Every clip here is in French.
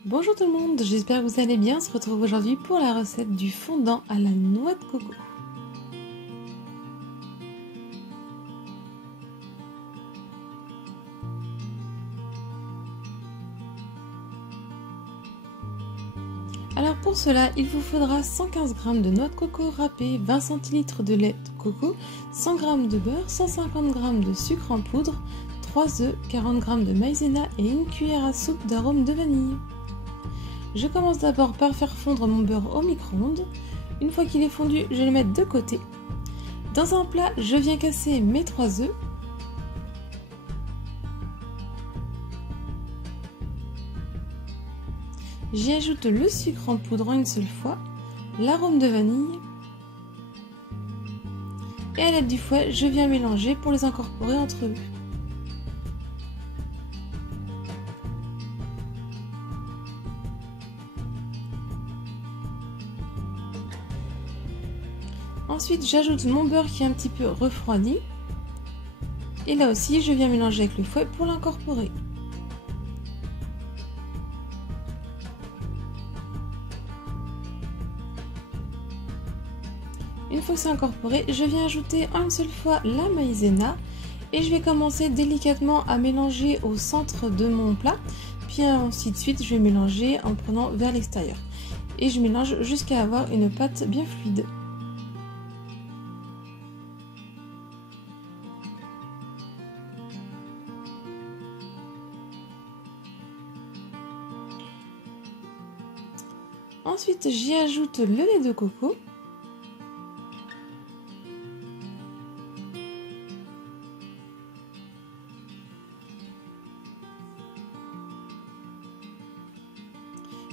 Bonjour tout le monde, j'espère que vous allez bien. On se retrouve aujourd'hui pour la recette du fondant à la noix de coco. Alors pour cela, il vous faudra 115 g de noix de coco râpée, 20 centilitres de lait de coco, 100 g de beurre, 150 g de sucre en poudre, 3 œufs, 40 g de maïzena et une cuillère à soupe d'arôme de vanille. Je commence d'abord par faire fondre mon beurre au micro-ondes. Une fois qu'il est fondu, je vais le mettre de côté. Dans un plat, je viens casser mes 3 œufs. J'y ajoute le sucre en poudre en une seule fois, l'arôme de vanille. Et à l'aide du fouet, je viens mélanger pour les incorporer entre eux. Ensuite, j'ajoute mon beurre qui est un petit peu refroidi. Et là aussi, je viens mélanger avec le fouet pour l'incorporer. Une fois que c'est incorporé, je viens ajouter en une seule fois la maïzena. Et je vais commencer délicatement à mélanger au centre de mon plat. Puis ainsi de suite, je vais mélanger en prenant vers l'extérieur. Et je mélange jusqu'à avoir une pâte bien fluide. Ensuite, j'y ajoute le lait de coco.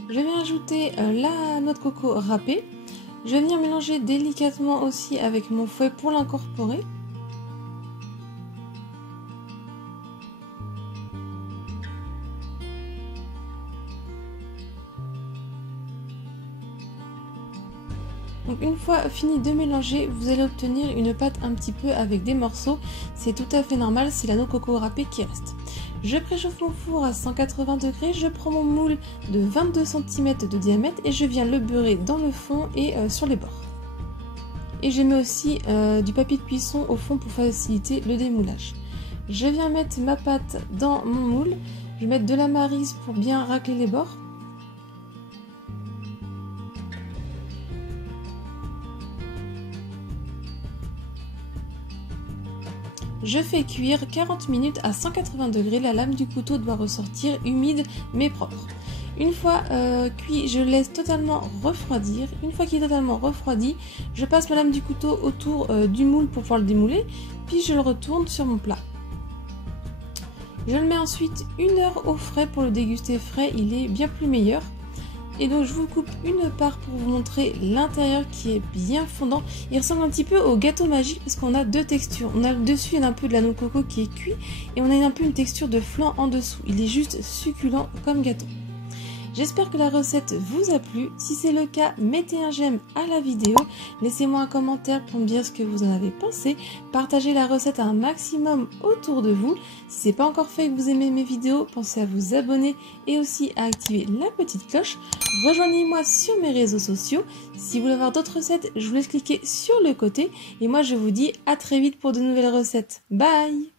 Je viens ajouter la noix de coco râpée. Je vais venir mélanger délicatement aussi avec mon fouet pour l'incorporer. Donc une fois fini de mélanger, vous allez obtenir une pâte un petit peu avec des morceaux. C'est tout à fait normal, c'est la noix de coco râpée qui reste. Je préchauffe mon four à 180 degrés, je prends mon moule de 22 cm de diamètre et je viens le beurrer dans le fond et sur les bords. Et je mets aussi du papier de cuisson au fond pour faciliter le démoulage. Je viens mettre ma pâte dans mon moule, je vais mettre de la maryse pour bien racler les bords. Je fais cuire 40 minutes à 180 degrés, la lame du couteau doit ressortir humide mais propre. Une fois cuit, je laisse totalement refroidir. Une fois qu'il est totalement refroidi, je passe ma lame du couteau autour du moule pour pouvoir le démouler, puis je le retourne sur mon plat. Je le mets ensuite 1 heure au frais pour le déguster frais, il est bien plus meilleur. Et donc je vous coupe une part pour vous montrer l'intérieur qui est bien fondant. Il ressemble un petit peu au gâteau magique parce qu'on a deux textures. On a le dessus, il y a un peu de la noix de coco qui est cuit et on a un peu une texture de flan en dessous. Il est juste succulent comme gâteau. J'espère que la recette vous a plu. Si c'est le cas, mettez un j'aime à la vidéo. Laissez-moi un commentaire pour me dire ce que vous en avez pensé. Partagez la recette à un maximum autour de vous. Si ce n'est pas encore fait et que vous aimez mes vidéos, pensez à vous abonner et aussi à activer la petite cloche. Rejoignez-moi sur mes réseaux sociaux. Si vous voulez voir d'autres recettes, je vous laisse cliquer sur le côté. Et moi, je vous dis à très vite pour de nouvelles recettes. Bye!